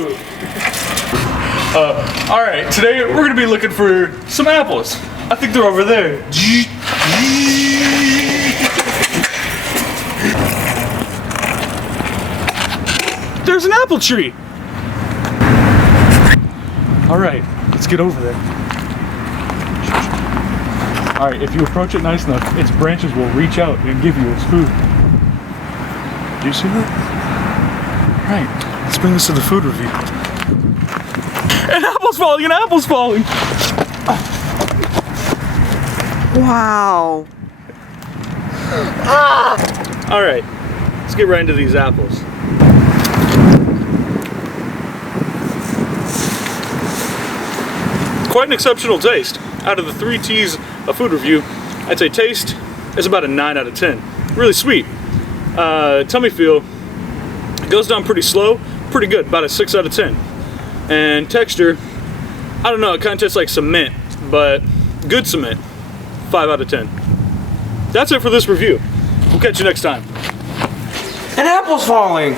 Woo! All right, today we're gonna be looking for some apples. I think they're over there. There's an apple tree. All right, let's get over there. All right, if you approach it nice enough, its branches will reach out and give you its food. Do you see that? All right, let's bring this to the food review. An apple's falling, an apple's falling. Wow. All right, let's get right into these apples. Quite an exceptional taste. Out of the 3 T's of food review, I'd say taste is about a 9 out of 10. Really sweet. Tummy feel, it goes down pretty slow, pretty good, about a 6 out of 10. And texture, I don't know, it kind of tastes like cement, but good cement, 5 out of 10. That's it for this review. We'll catch you next time. An apple's falling.